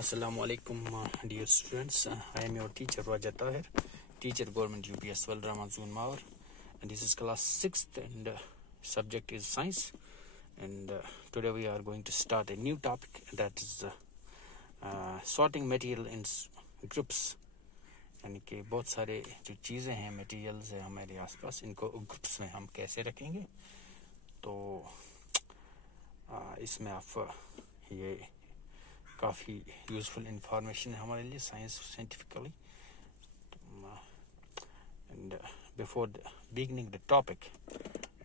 Assalamualaikum, dear students. I am your teacher Raja Tahir, teacher Government UPS Valderrama Zone Maur, and this is class 6th and subject is science. And today we are going to start a new topic, that is sorting material in groups. यानी कि बहुत सारे जो चीज़ें हैं, materials हैं हमारे आसपास, इनको ग्रुप्स में हम कैसे रखेंगे। तो इसमें आप ये काफ़ी यूज़फुल इंफॉर्मेशन है हमारे लिए scientifically. And before beginning the topic,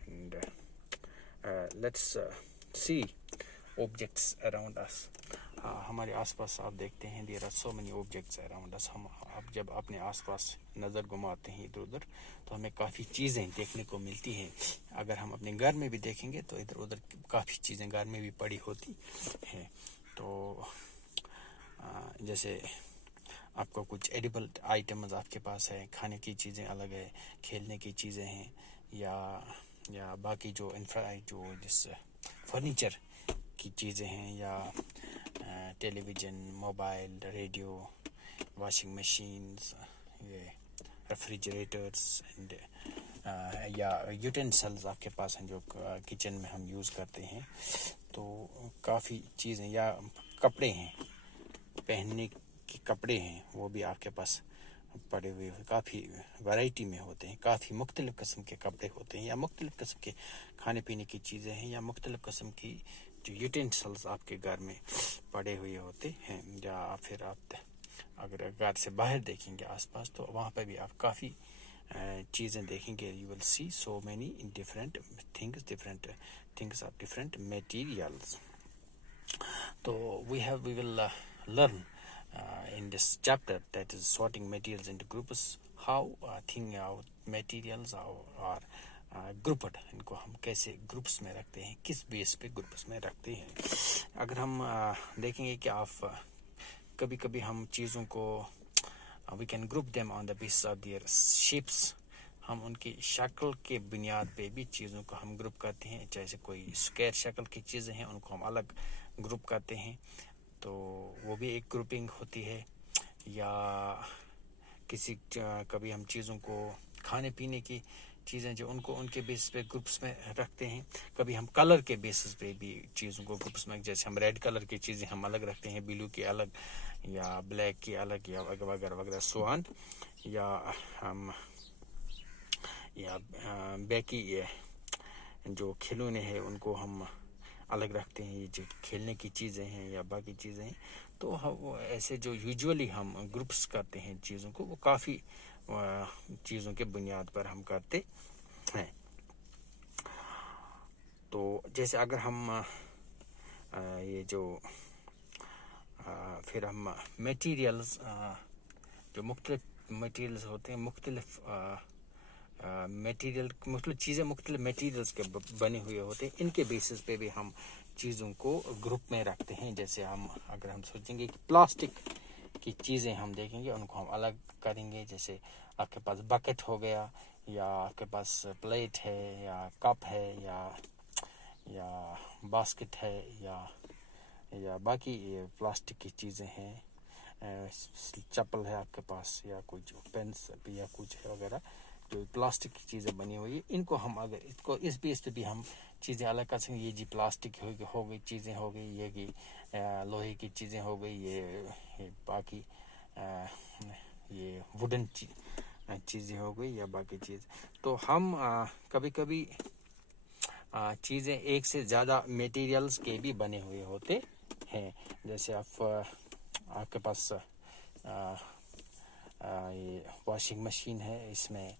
and let's see objects around us. हमारे आसपास आप देखते हैं there are so many objects around us. हम आप जब अपने आसपास नज़र घुमाते हैं इधर उधर तो हमें काफ़ी चीज़ें देखने को मिलती हैं। अगर हम अपने घर में भी देखेंगे तो इधर उधर काफ़ी चीज़ें घर में भी पड़ी होती हैं। तो जैसे आपको कुछ एडिबल आइटम्स आपके पास है, खाने की चीज़ें अलग है, खेलने की चीज़ें हैं, या बाकी जो जिस फर्नीचर की चीज़ें हैं, या television, mobile, radio, washing machines, ये रेफ्रिजरेटर्स एंड या यूटेंसिल्स आपके पास हैं जो किचन में हम यूज़ करते हैं। तो काफ़ी चीज़ें, या कपड़े हैं, पहनने के कपड़े हैं, वो भी आपके पास पड़े हुए काफ़ी वैरायटी में होते हैं। काफ़ी मुख्तलिफ़ किस्म के कपड़े होते हैं, या मुख्तलिफ़ किस्म के खाने पीने की चीज़ें हैं, या मुख्तलिफ़ किस्म की जो यूटेंसिल्स आपके घर में पड़े हुए होते हैं। या फिर आप अगर घर से बाहर देखेंगे आसपास तो वहाँ पर भी आप काफ़ी चीज़ें देखेंगे। You will see so many different things of different materials. तो we will learn in this chapter, that is sorting materials into groups, how materials are grouped, इनको हम कैसे ग्रुप्स में रखते हैं, किस बेस पे ग्रुप्स में रखते हैं। अगर हम देखेंगे कि आप कभी कभी हम चीज़ों को we can group them on the basis of their shapes, हम उनकी शक्ल के बुनियाद पे भी चीज़ों को हम ग्रुप करते हैं। जैसे कोई स्क्वायर शक्ल की चीज़ें हैं उनको हम अलग ग्रुप करते हैं, तो वो भी एक ग्रुपिंग होती है। या कभी हम चीज़ों को, खाने पीने की चीज़ें जो उनको उनके बेसिस पे ग्रुप्स में रखते हैं। कभी हम कलर के बेसिस पे भी चीज़ों को ग्रुप्स में, जैसे हम रेड कलर की चीज़ें हम अलग रखते हैं, ब्लू की अलग, या ब्लैक की अलग, या वगैरह वगैरह सोहन। या हम बैकी जो खिलौने हैं उनको हम अलग रखते हैं। ये जो खेलने की चीज़ें हैं या बाकी चीज़ें हैं, तो हम ऐसे जो यूजुअली हम ग्रुप्स करते हैं चीज़ों को, वो काफ़ी चीज़ों के बुनियाद पर हम करते हैं। तो जैसे अगर हम ये जो फिर हम मटेरियल्स, जो मुख्तलिफ मटेरियल्स होते हैं, मुख्तलिफ चीज़ें मुख्तलिफ मटेरियल्स के बने हुए होते हैं, इनके बेसिस पे भी हम चीज़ों को ग्रुप में रखते हैं। जैसे अगर हम सोचेंगे कि प्लास्टिक की चीज़ें हम देखेंगे, उनको हम अलग करेंगे। जैसे आपके पास बकेट हो गया, या आपके पास प्लेट है, या कप है, या बास्केट है, या बाकी प्लास्टिक की चीज़ें हैं, चप्पल है आपके पास, या कुछ पेंस या कुछ है वगैरह, जो प्लास्टिक की चीज़ें बनी हुई है, इनको हम अगर इसको इस बेस पे भी हम चीज़ें अलग कर सकेंगे। ये जी प्लास्टिक हो गई चीज़ें हो गई, ये की लोहे की चीज़ें हो गई, ये बाकी ये वुडन चीज़ें हो गई, या बाकी चीज़। तो हम कभी कभी चीज़ें एक से ज़्यादा मटेरियल्स के भी बने हुए होते हैं। जैसे आपके पास ये वॉशिंग मशीन है, इसमें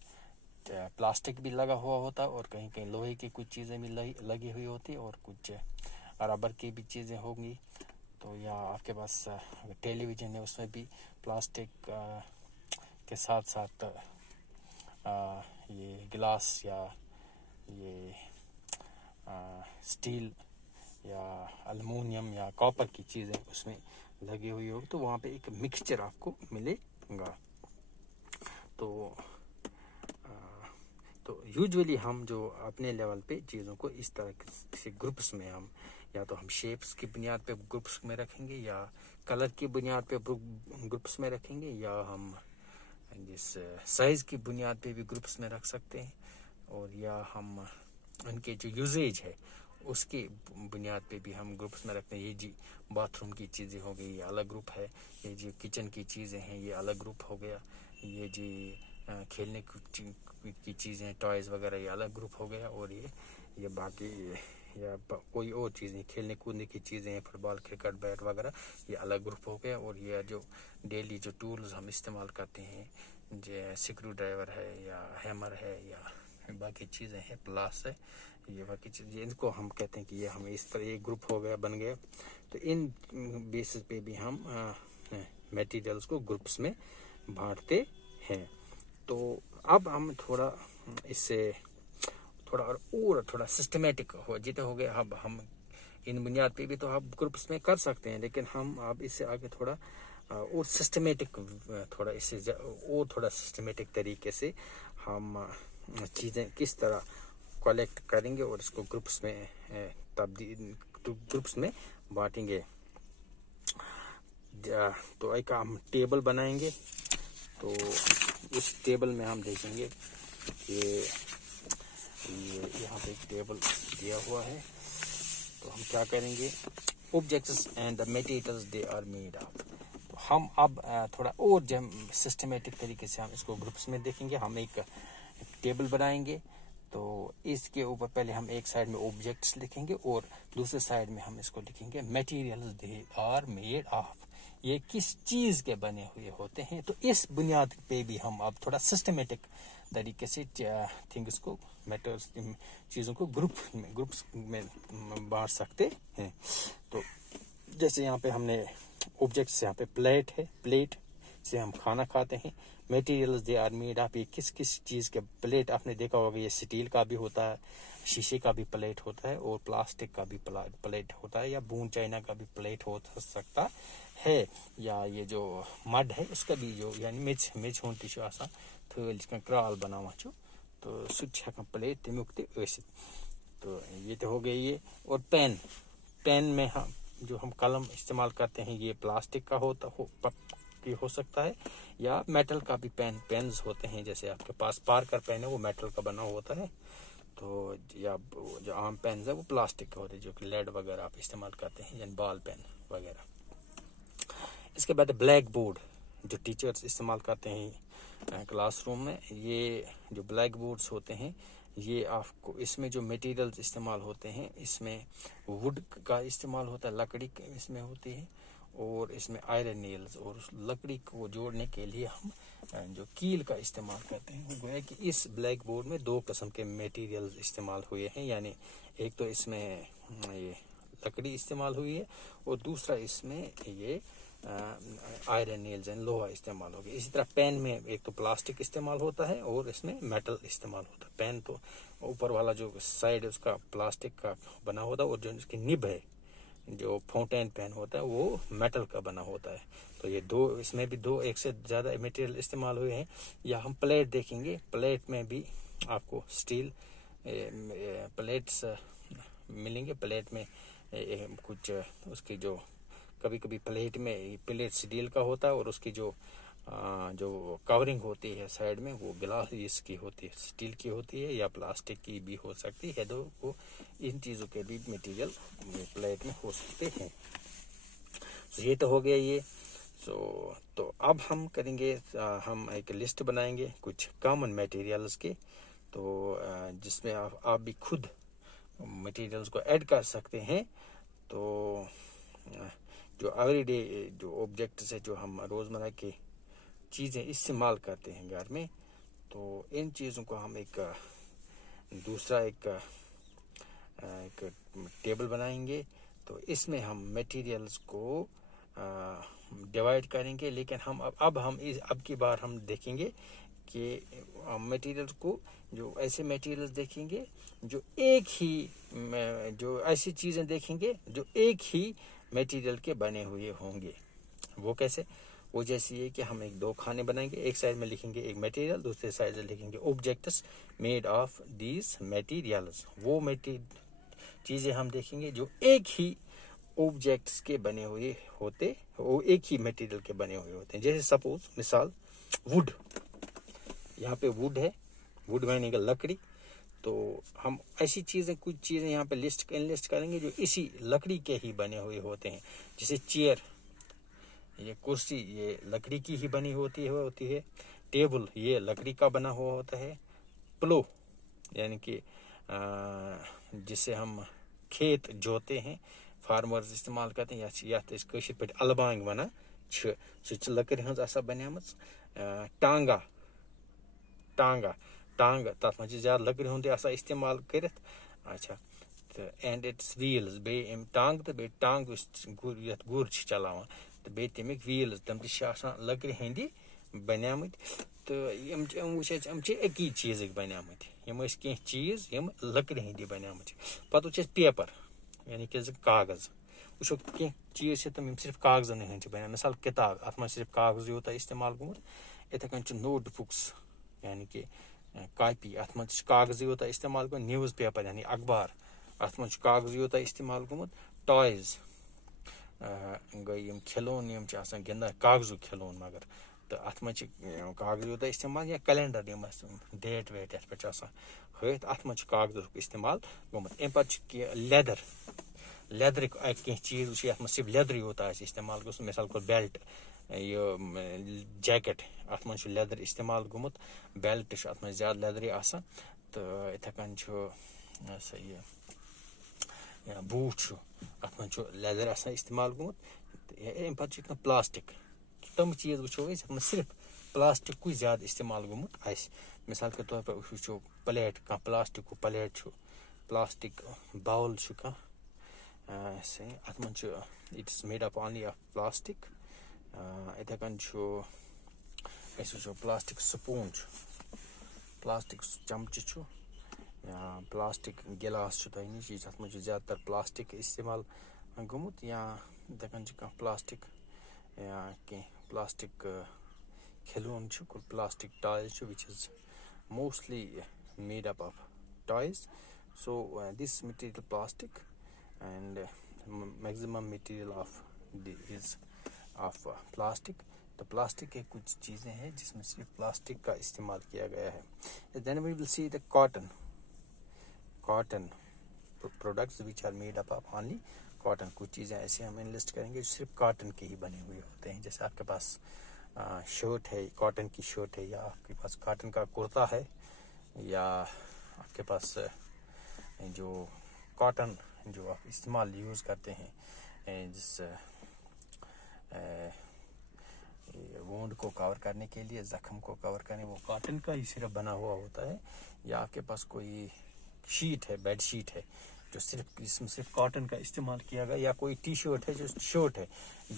प्लास्टिक भी लगा हुआ होता है, और कहीं कहीं लोहे की कुछ चीज़ें भी लगी हुई होती, और कुछ रबर की भी चीज़ें होंगी। तो या आपके पास टेलीविज़न है, उसमें भी प्लास्टिक के साथ साथ ये गिलास, या ये स्टील, या एल्युमिनियम, या कॉपर की चीज़ें उसमें लगी हुई होगी, तो वहाँ पे एक मिक्सचर आपको मिलेगा। तो यूजुअली हम जो अपने लेवल पे चीज़ों को इस तरह से ग्रुप्स में हम, या तो हम शेप्स की बुनियाद पे ग्रुप्स में रखेंगे, या कलर की बुनियाद पे ग्रुप्स में रखेंगे, या हम जिस साइज की बुनियाद पे भी ग्रुप्स में रख सकते हैं, और या हम उनके जो यूजेज है उसकी बुनियाद पे भी हम ग्रुप्स में रखते हैं। ये जी बाथरूम की चीज़ें हो गई, ये अलग ग्रुप है। ये जो किचन की चीज़ें हैं ये अलग ग्रुप हो गया। ये जी खेलने की चीज़ें, टॉयज़ वगैरह, ये अलग ग्रुप हो गया। और ये बाकी या कोई और चीज़ें, खेलने कूदने की चीज़ें हैं, फुटबॉल, क्रिकेट, बैट वगैरह, ये अलग ग्रुप हो गया। और ये जो डेली जो टूल्स हम इस्तेमाल करते हैं, जो स्क्रू ड्राइवर है या हैमर है या बाकी चीज़ें हैं, प्लास है, ये बाकी चीज़ें, इनको हम कहते हैं कि ये हमें इस तरह एक ग्रुप हो गया, बन गया। तो इन बेसिस पे भी हम मटेरियल्स को ग्रुप्स में बांटते हैं। तो अब हम थोड़ा इससे थोड़ा सिस्टमेटिक हो जिते हो गए। अब हम इन बुनियाद पे भी तो आप ग्रुप्स में कर सकते हैं, लेकिन हम अब इससे आगे थोड़ा और सिस्टमेटिक, थोड़ा इससे और थोड़ा सिस्टमेटिक तरीके से हम चीज़ें किस तरह कलेक्ट करेंगे और इसको ग्रुप्स में ग्रुप्स में बांटेंगे। तो एक हम टेबल बनाएंगे। तो इस टेबल में हम देखेंगे कि ये यहाँ पे एक टेबल दिया हुआ है। तो हम क्या करेंगे, objects and the materials they are made of. तो हम अब थोड़ा और जब सिस्टमेटिक तरीके से हम इसको ग्रुप्स में देखेंगे। हम एक टेबल बनाएंगे। तो इसके ऊपर पहले हम एक साइड में ऑब्जेक्ट्स लिखेंगे और दूसरे साइड में हम इसको लिखेंगे materials they are made of. ये किस चीज के बने हुए होते हैं। तो इस बुनियाद पे भी हम अब थोड़ा सिस्टमेटिक तरीके से थिंग्स को, मैटर्स, चीजों को ग्रुप्स में बांट सकते हैं। तो जैसे यहाँ पे हमने ऑब्जेक्ट्स, यहाँ पे प्लेट है, प्लेट से हम खाना खाते हैं। Materials they are made of, ये किस किस चीज के प्लेट आपने देखा होगा, ये स्टील का भी होता है, शीशे का भी प्लेट होता है, और प्लास्टिक का भी प्लेट होता है, या बून चाइना का भी प्लेट हो सकता है, या ये जो मड है उसका भी, जो यानी मेज होती छो आसान थल क्राल बनावा छो, तो सह प्लेट तमुक त। तो ये तो हो गई ये। और पेन में हम जो हम कलम इस्तेमाल करते हैं, ये प्लास्टिक का हो सकता है, या मेटल का भी पेन्स होते हैं। जैसे आपके पास पार्कर पेन है, वो मेटल का बना होता है। तो या जो आम पेन है वो प्लास्टिक के होते हैं, जो कि लेड वगैरह आप इस्तेमाल करते हैं, यानी बॉल पेन वगैरह। इसके बाद ब्लैक बोर्ड जो टीचर्स इस्तेमाल करते हैं क्लासरूम में, ये जो ब्लैक बोर्ड्स होते हैं, ये आपको इसमें जो मटेरियल्स इस्तेमाल होते हैं, इसमें वुड का इस्तेमाल होता है, लकड़ी इसमें होती है, और इसमें आयरन नेल्स, और उस लकड़ी को जोड़ने के लिए हम जो कील का इस्तेमाल करते हैं। गोया कि इस ब्लैक बोर्ड में दो किस्म के मटेरियल्स इस्तेमाल हुए हैं, यानी एक तो इसमें ये लकड़ी इस्तेमाल हुई है, और दूसरा इसमें ये आयरन नेल्स एंड लोहा इस्तेमाल हो गया। इसी तरह पेन में एक तो प्लास्टिक इस्तेमाल होता है और इसमें मेटल इस्तेमाल होता है। पेन तो ऊपर वाला जो साइड है उसका प्लास्टिक का बना होता है, और जो इसकी निब है, जो फाउंटेन पेन होता है, वो मेटल का बना होता है। तो ये दो, इसमें भी दो, एक से ज्यादा मटेरियल इस्तेमाल हुए हैं। या हम प्लेट देखेंगे, प्लेट में भी आपको स्टील प्लेट्स मिलेंगे। प्लेट में कुछ उसकी जो कभी कभी प्लेट स्टील का होता है, और उसकी जो कवरिंग होती है साइड में, वो ग्लास इसकी होती है, स्टील की होती है, या प्लास्टिक की भी हो सकती है। तो इन चीजों के भी मटेरियल प्लेट में हो सकते हैं। तो ये तो हो गया ये। तो अब हम करेंगे, हम एक लिस्ट बनाएंगे कुछ कॉमन मटेरियल्स के, तो जिसमें आप भी खुद मटेरियल्स को ऐड कर सकते हैं। तो जो एवरीडे जो ऑब्जेक्ट्स है, जो हम रोजमर्रा की चीजें इस्तेमाल करते हैं घर में, तो इन चीजों को हम एक टेबल बनाएंगे। तो इसमें हम मटेरियल्स को डिवाइड करेंगे, लेकिन हम अब की बार हम देखेंगे कि मटेरियल्स को, जो ऐसे मटेरियल्स देखेंगे जो ऐसी चीजें देखेंगे जो एक ही मटेरियल के बने हुए होंगे। वो कैसे? वो जैसी है कि हम दो खाने बनाएंगे, एक साइड में लिखेंगे एक मटेरियल, दूसरे साइड में लिखेंगे objects made of these materials. वो चीज़ें हम देखेंगे जो एक ही ऑब्जेक्ट्स के बने हुए होते, वो एक ही मटेरियल के बने हुए होते हैं। जैसे सपोज मिसाल वुड, यहाँ पे वुड है, वुड माने का लकड़ी। तो हम ऐसी चीज़ें, कुछ चीज़ें यहाँ पे लिस्ट करेंगे जो इसी लकड़ी के ही बने हुए होते हैं। जैसे चेयर, ये कुर्सी, ये लकड़ी की ही बनी होती है। टेबल, ये लकड़ी का बना हुआ होता है। प्लो यानी कि जिससे हम खेत जोते हैं, फार्मर्स इस्तेमाल करते हैं, या कशीर पे अलबांग वनान सह लकड़ हज आसान बनियामच। टांग तथ मज ज्यादा लकड़ हुंद आसान इस्तेमाल कर। अच्छा, तो एंड इट्स व्हील्स, बे टांग तो बे टांग गुर चलावान, तो बे तमिक व्हील्स, तम तम लकड़ हंदी बनियामत। तो वो एक चीज बनियामत, कह चीज लकड़ हंदी बनियामत। पत वो पेपर यानी कि कागज, वो कह चीज तम सिर्फ कागजन हंद बना, मिसाल किताब, अत मे सिर्फ कागज योत इस्तेमाल गुमुत। इथे कन नोट बुक्स यानी कि कॉपी, अत मे कागज योत इस्तेमाल गुमुत। न्यूज पेपर यानी अखबार, अत मे कागज योत इस्तेमाल गुमुत। टॉयज गई खिलौन गिंदा, कागजु खिलौन मगर, तो अत मे कागज योत इस्तेमाल। या कैलेंडर डेट वेट ये पे हथ, अत मे कागज इस्तेमाल गुमुत। अम पे लेदर कह चीज ये सिर्फ लेदर योत इस्तेमाल गुस, मिसाल को बेल्ट, ये जैकेट, अत मे लेदर इस्तेमाल गुमुत। बेल्ट अत मे ज्यादा लेदर आसान। तो इथे कन ये बूट, अत मे लेदर आसान इस्तेमाल गुमुत। अम पे प्लास्टिक, तम चीज वो सिर्फ प्लास्टिक को ज्यादा इस्तेमाल गुमुत। मिसाल के तौर पर वो प्लेट, कह प्लास्टिक को प्लेट, प्लास्टिक बाउल कह अत मे it's made up only of plastic. इथे कन वो प्लास्टिक स्पून, प्लास्टिक चमच, या प्लास्टिक गिलास तह नश, अत मे ज्यादातर प्लास्टिक इस्तेमाल गुमुत। या इथे कन कह प्लास्टिक, या कह प्लास्टिक खिलौन, plastic toys, which is mostly made up of toys. So this material plastic, and maximum material of is of plastic. तो प्लास्टिक के कुछ चीज़ें हैं जिसमें सिर्फ प्लास्टिक का इस्तेमाल किया गया है। Then we will see the cotton products which are made up of only cotton। कुछ चीज़ें ऐसे हम लिस्ट करेंगे जो सिर्फ कॉटन के ही बने हुए होते हैं। जैसे आपके पास शर्ट है, कॉटन की शर्ट है, या आपके पास कॉटन का कुर्ता है, या आपके पास जो कॉटन जो आप इस्तेमाल यूज़ करते हैं जिस वुंड को कवर करने के लिए, जख्म को कवर करने, वो कॉटन का ही सिर्फ बना हुआ होता है। या आपके पास कोई शीट है, बेड शीट है, जो सिर्फ इसमें सिर्फ कॉटन का इस्तेमाल किया गया। या कोई टी शर्ट है, जो शर्ट है,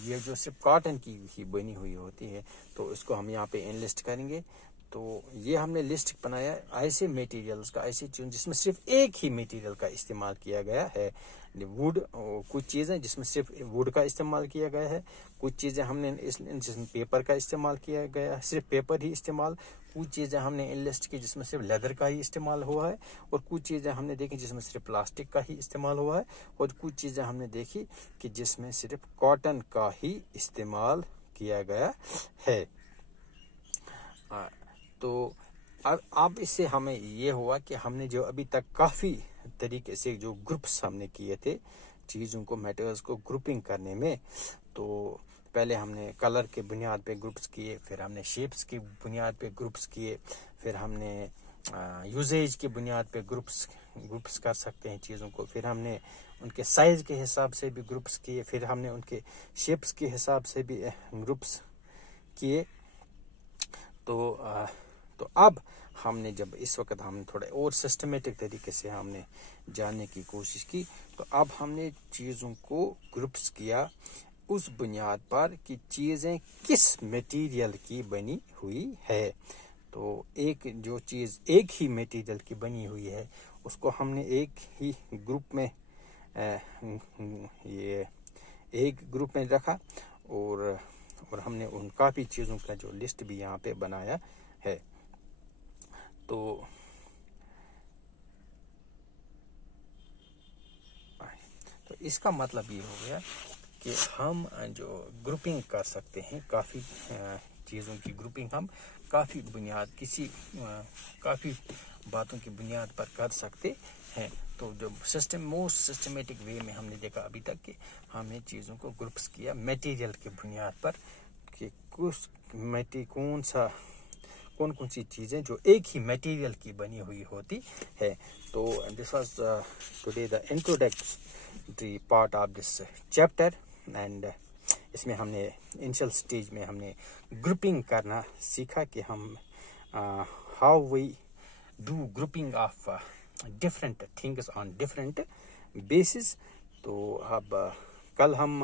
ये जो सिर्फ कॉटन की ही बनी हुई होती है, तो इसको हम यहाँ पे एनलिस्ट करेंगे। तो ये हमने लिस्ट बनाया ऐसे मटेरियल्स का, ऐसी चीज जिसमें सिर्फ एक ही मटेरियल का इस्तेमाल किया गया है। वुड, कुछ चीज़ें जिसमें सिर्फ वुड का इस्तेमाल किया गया है। कुछ चीज़ें हमने जिसमें पेपर का इस्तेमाल किया गया है, सिर्फ पेपर ही इस्तेमाल। कुछ चीज़ें हमने लिस्ट की जिसमें सिर्फ लेदर का ही इस्तेमाल हुआ है। और कुछ चीज़ें हमने देखी जिसमें सिर्फ प्लास्टिक का ही इस्तेमाल हुआ है। और कुछ चीज़ें हमने देखी कि जिसमें सिर्फ कॉटन का ही इस्तेमाल किया गया है। तो अब इससे हमें ये हुआ कि हमने जो अभी तक काफ़ी तरीके से जो ग्रुप्स हमने किए थे चीज़ों को, मैटर्स को ग्रुपिंग करने में, तो पहले हमने कलर के बुनियाद पे ग्रुप्स किए, फिर हमने शेप्स की बुनियाद पे ग्रुप्स किए, फिर हमने यूजेज की बुनियाद पे ग्रुप्स कर सकते हैं चीज़ों को, फिर हमने उनके साइज़ के हिसाब से भी ग्रुप्स किए, फिर हमने उनके शेप्स के हिसाब से भी ग्रुप्स किए। तो अब हमने जब इस वक्त हमने थोड़ा और सिस्टमेटिक तरीके से हमने जानने की कोशिश की, तो अब हमने चीज़ों को ग्रुप्स किया उस बुनियाद पर कि चीज़ें किस मटेरियल की बनी हुई है। तो एक जो चीज़ एक ही मटेरियल की बनी हुई है उसको हमने एक ही ग्रुप में ये एक ग्रुप में रखा, और हमने उन काफ़ी चीज़ों का जो लिस्ट भी यहाँ पे बनाया है। तो इसका मतलब ये हो गया कि हम जो ग्रुपिंग कर सकते हैं, काफ़ी चीज़ों की ग्रुपिंग हम काफ़ी बुनियाद काफ़ी बातों की बुनियाद पर कर सकते हैं। तो जो मोस्ट सिस्टमेटिक वे में हमने देखा अभी तक कि हमने चीज़ों को ग्रुप्स किया मटेरियल की बुनियाद पर कि कौन कौन सी चीज़ें जो एक ही मटेरियल की बनी हुई होती है। तो this was today the introductory part of this chapter and इसमें हमने इनिशियल स्टेज में हमने ग्रुपिंग करना सीखा कि हम how we do grouping of different things on different basis. तो अब कल हम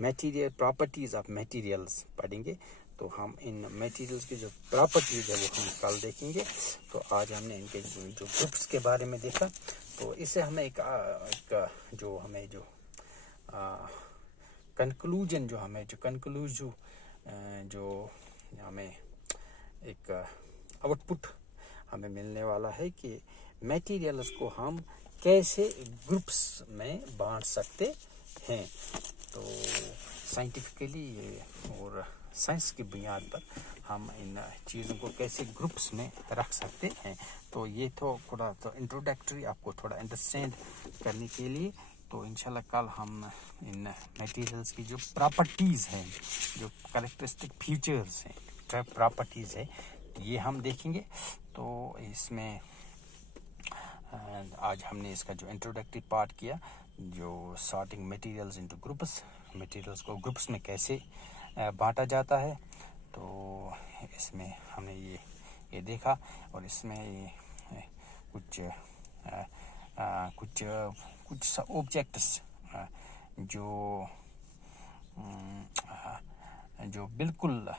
मटेरियल प्रॉपर्टीज ऑफ मटेरियल्स पढ़ेंगे। तो हम इन मटेरियल्स की जो प्रॉपर्टीज है वो हम कल देखेंगे। तो आज हमने इनके जो ग्रुप्स के बारे में देखा। तो इससे हमें एक कंक्लूजन जो हमें एक आउटपुट हमें मिलने वाला है कि मटेरियल्स को हम कैसे ग्रुप्स में बांट सकते हैं। तो साइंटिफिकली और साइंस की बुनियाद पर हम इन चीज़ों को कैसे ग्रुप्स में रख सकते हैं। तो ये तो थोड़ा इंट्रोडक्टरी आपको थोड़ा अंडरस्टैंड करने के लिए। तो इंशाल्लाह कल हम इन मटेरियल्स की जो प्रॉपर्टीज़ हैं, जो कैरेक्टरिस्टिक फीचर्स हैं, प्रॉपर्टीज़ है, ये हम देखेंगे। तो इसमें आज हमने इसका जो इंट्रोडक्टरी पार्ट किया, जो sorting materials into groups, materials को ग्रुप्स में कैसे बांटा जाता है। तो इसमें हमने ये देखा और इसमें कुछ ऑब्जेक्ट्स जो बिल्कुल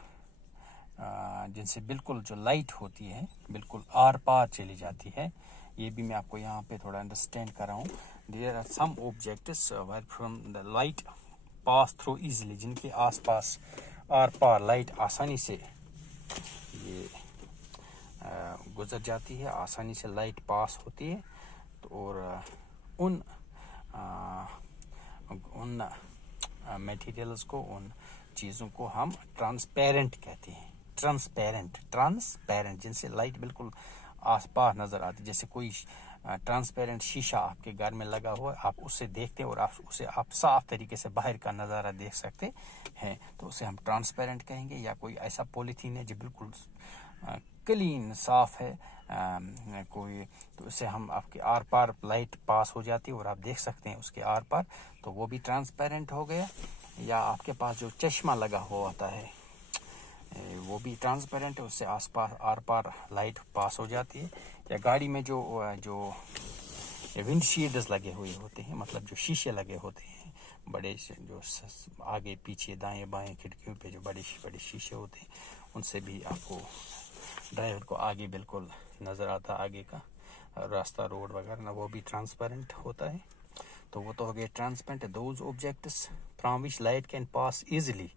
जिनसे बिल्कुल जो लाइट होती है बिल्कुल आर पार चली जाती है, ये भी मैं आपको यहाँ पे थोड़ा अंडरस्टैंड कर रहा हूँ। There are some objects where from the light pass through easily, जिनके आसपास आर पार लाइट आसानी से ये गुजर जाती है, आसानी से लाइट पास होती है। तो और उन मटेरियल्स को, उन चीज़ों को हम ट्रांसपेरेंट कहते हैं। ट्रांसपेरेंट जिनसे लाइट बिल्कुल आस पास नज़र आती है। जैसे कोई ट्रांसपेरेंट शीशा आपके घर में लगा हुआ है, आप उससे देखते हैं और आप साफ तरीके से बाहर का नज़ारा देख सकते हैं। तो उसे हम ट्रांसपेरेंट कहेंगे। या कोई ऐसा पॉलीथीन है जो बिल्कुल क्लीन साफ है तो उससे हम आपके आर पार लाइट पास हो जाती है और आप देख सकते हैं उसके आर पार, तो वो भी ट्रांसपेरेंट हो गया। या आपके पास जो चश्मा लगा हुआ होता है वो भी ट्रांसपेरेंट है, उससे आसपास आर पार लाइट पास हो जाती है। या गाड़ी में जो विंडशील्ड्स लगे हुए होते हैं, मतलब जो शीशे लगे होते हैं बड़े, जो आगे पीछे दाएं बाएं खिड़कियों पे जो बड़े बड़े शीशे होते हैं, उनसे भी आपको ड्राइवर को आगे बिल्कुल नज़र आता है, आगे का रास्ता रोड वगैरह ना, वो भी ट्रांसपेरेंट होता है। तो वो तो हो गया transparent. Those objects from which light can pass easily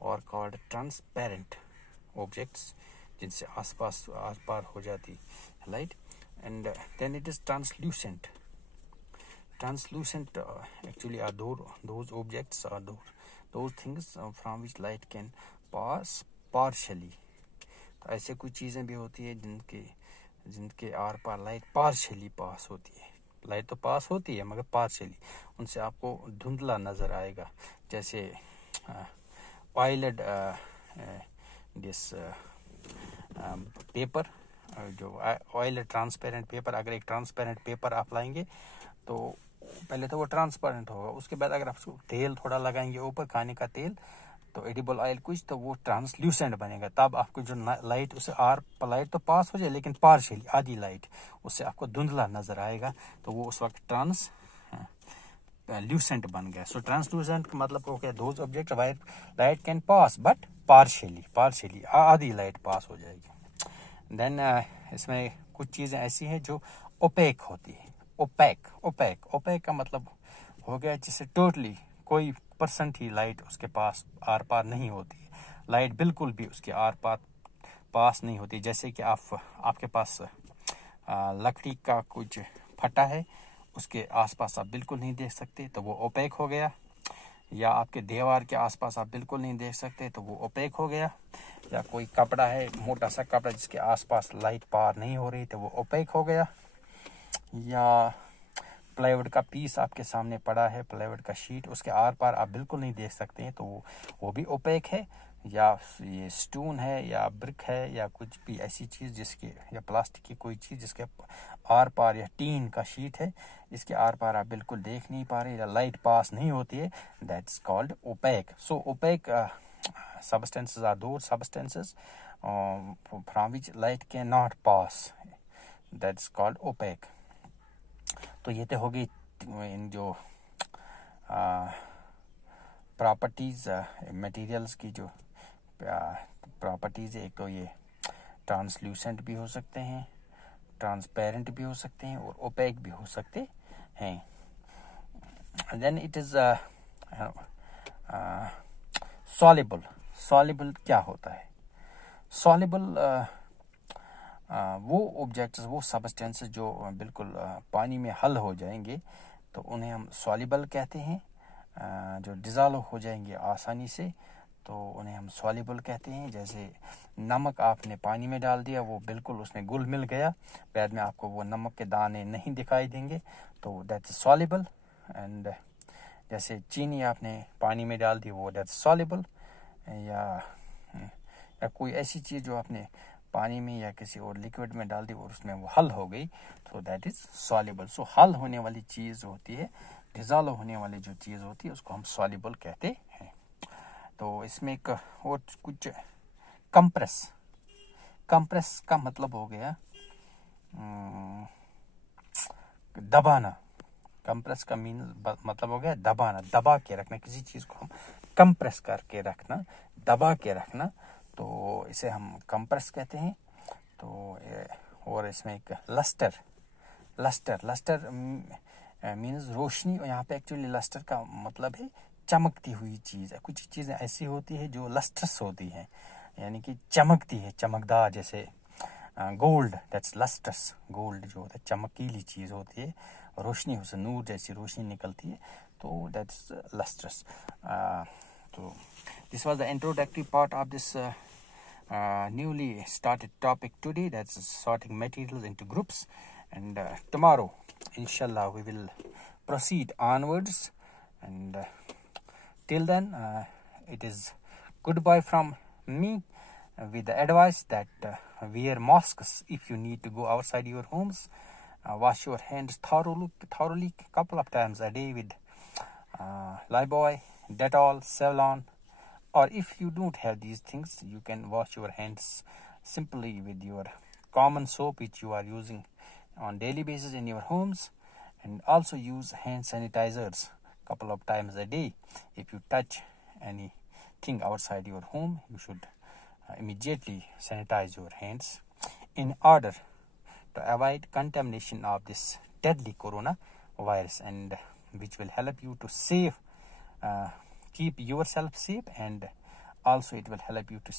और कॉल्ड ट्रांसपेरेंट ऑब्जेक्ट्स, जिनसे आसपास आर पार हो जाती लाइट। And then it is translucent actually are those objects are those things from which light can pass partially। तो ऐसे कुछ चीज़ें भी होती है जिनके आर पार लाइट पार्शली पास होती है। लाइट तो पास होती है मगर पार्शली, उनसे आपको धुंधला नज़र आएगा। जैसे ऑयलेड दिस पेपर, जो ऑयल ट्रांसपेरेंट पेपर, अगर एक ट्रांसपेरेंट पेपर आप लाएंगे तो पहले तो वो ट्रांसपेरेंट होगा, उसके बाद अगर आप तेल थोड़ा लगाएंगे ऊपर, खाने का तेल, तो एडिबल ऑयल कुछ, तो वो ट्रांसल्यूसेंट बनेगा। तब आपको जो लाइट उसे लाइट तो पास हो जाए लेकिन पार्शियली, आधी लाइट, उससे आपको धुंधला नजर आएगा, तो वो उस वक्त ट्रांसल्यूसेंट बन गया। सो ट्रांसल्यूसेंट का मतलब हो गया those object wire light can pass but partially आधी लाइट पास हो जाएगी। देन इसमें कुछ चीज़ें ऐसी हैं जो ओपेक होती है। ओपेक का मतलब हो गया जिससे टोटली कोई % ही लाइट उसके पास आर पार नहीं होती है, लाइट बिल्कुल भी उसके आर पार पास नहीं होती। जैसे कि आपके पास लकड़ी का कुछ फटा है, उसके आसपास आप बिल्कुल नहीं देख सकते तो वो ओपेक हो गया, या आपके दीवार के आसपास आप बिल्कुल नहीं देख सकते तो वो ओपेक हो गया, या कोई कपड़ा है मोटा सा कपड़ा जिसके आसपास लाइट पार नहीं हो रही तो वो ओपेक हो गया, या प्लाईवुड का पीस आपके सामने पड़ा है, प्लाईवुड का शीट, उसके आर पार आप बिल्कुल नहीं देख सकते हैं तो वो भी ओपेक है, या ये स्टोन है या ब्रिक है या कुछ भी ऐसी चीज़ जिसके, या प्लास्टिक की कोई चीज़ जिसके आर पार, या टीन का शीट है इसके आर पार आप बिल्कुल देख नहीं पा रहे या लाइट पास नहीं होती है, that's called opaque. So opaque substances are those substances from which light cannot pass, that's called opaque. तो ये तो होगी इन जो प्रॉपर्टीज मटेरियल्स की जो प्रॉपर्टीज है. एक तो ये ट्रांसल्यूसेंट भी हो सकते हैं, ट्रांसपेरेंट भी हो सकते हैं और ओपेक भी हो सकते हैं. Then it is soluble. Soluble क्या होता है? सॉल्युबल वो ऑब्जेक्ट्स, वो सबस्टेंसेस जो बिल्कुल पानी में हल हो जाएंगे तो उन्हें हम सॉल्युबल कहते हैं. जो डिज़ोल्व हो जाएंगे आसानी से तो उन्हें हम सॉल्युबल कहते हैं. जैसे नमक आपने पानी में डाल दिया, वो बिल्कुल उसमें घुल मिल गया, बाद में आपको वो नमक के दाने नहीं दिखाई देंगे तो दैट्स सॉल्युबल. एंड जैसे चीनी आपने पानी में डाल दी, वो दैट्स सॉल्युबल. या कोई ऐसी चीज़ जो आपने पानी में या किसी और लिक्विड में डाल दी और उसमें वो हल हो गई तो दैट इज सॉल्युबल. सो हल होने वाली चीज़ होती है, डिज़ोल्व होने वाली जो चीज़ होती है उसको हम सॉल्युबल कहते हैं. तो इसमें एक और कुछ कंप्रेस. कंप्रेस का मतलब हो गया दबाना. कंप्रेस का मतलब हो गया दबाना, दबा के रखना. किसी चीज़ को हम कंप्रेस करके रखना, दबा के रखना, तो इसे हम कंप्रेस कहते हैं. तो और इसमें एक लस्टर. लस्टर मीन्स रोशनी. यहाँ पे एक्चुअली लस्टर का मतलब है चमकती हुई चीज़. कुछ चीज़ें ऐसी होती है जो लस्ट्रस होती हैं, यानी कि चमकती है, चमकदार. जैसे गोल्ड, दैट्स लस्ट्रस. गोल्ड जो होता है चमकीली चीज़ होती है, रोशनी उससे नूर जैसी रोशनी निकलती है, तो दैट्स लस्ट्रस. तो this was the introductory part of this newly started topic today, that's sorting materials into groups. And tomorrow inshallah we will proceed onwards, and till then it is goodbye from me with the advice that wear masks if you need to go outside your homes. Wash your hands thoroughly couple of times a day with Lifebuoy, Dettol, Savlon, or if you don't have these things, you can wash your hands simply with your common soap which you are using on daily basis in your homes. And also use hand sanitizers couple of times a day. If you touch anything outside your home, you should immediately sanitize your hands in order to avoid contamination of this deadly coronavirus, and which will help you to keep yourself safe, and also it will help you to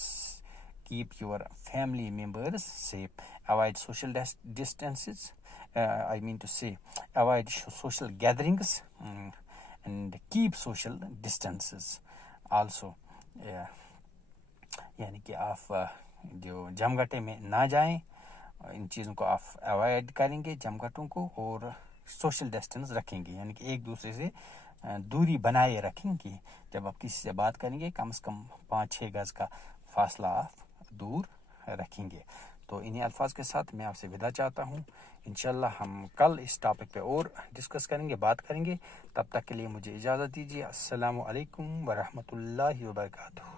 keep your family members safe. Avoid social distances. Avoid social gatherings and keep social distances also. यानी कि आप जो जमघटे में ना जाएं, इन चीज़ों को आप अवॉइड करेंगे, जमघटों को, और सोशल डिस्टेंस रखेंगे, यानी कि एक दूसरे से दूरी बनाए रखेंगे. जब आप किसी से बात करेंगे कम से कम 5-6 गज का फासला आप दूर रखेंगे. तो इन्हीं अल्फाज के साथ मैं आपसे विदा चाहता हूँ. इंशाल्लाह हम कल इस टॉपिक पे और डिस्कस करेंगे, बात करेंगे. तब तक के लिए मुझे इजाज़त दीजिए. अस्सलामु अलैकुम व रहमतुल्लाहि व बरकातुहू.